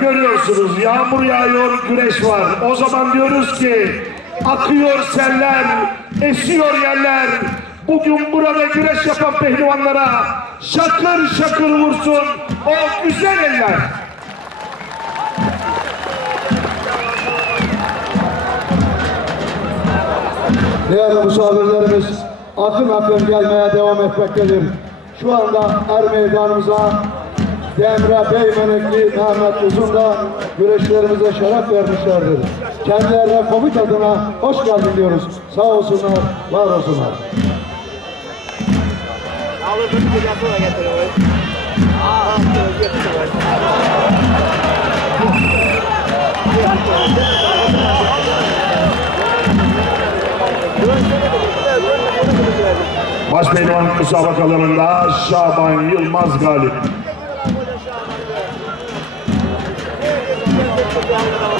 görüyorsunuz yağmur yağıyor güneş var. O zaman diyoruz ki akıyor seller, esiyor yerler. Bugün burada güreş yapan pehlivanlara şakır şakır vursun o güzel eller. Değerli misafirlerimiz akın akın gelmeye devam etmektedir. Şu anda er meydanımıza Demre Beymenekli Mehmet Uzun da güreşlerimize şeref vermişlerdir. Kendilerine komit adına hoş geldin diyoruz. Sağ olsunlar, var olsunlar. Baş pehlivan müsabakalarında Şaban Yılmaz galip. Thank you.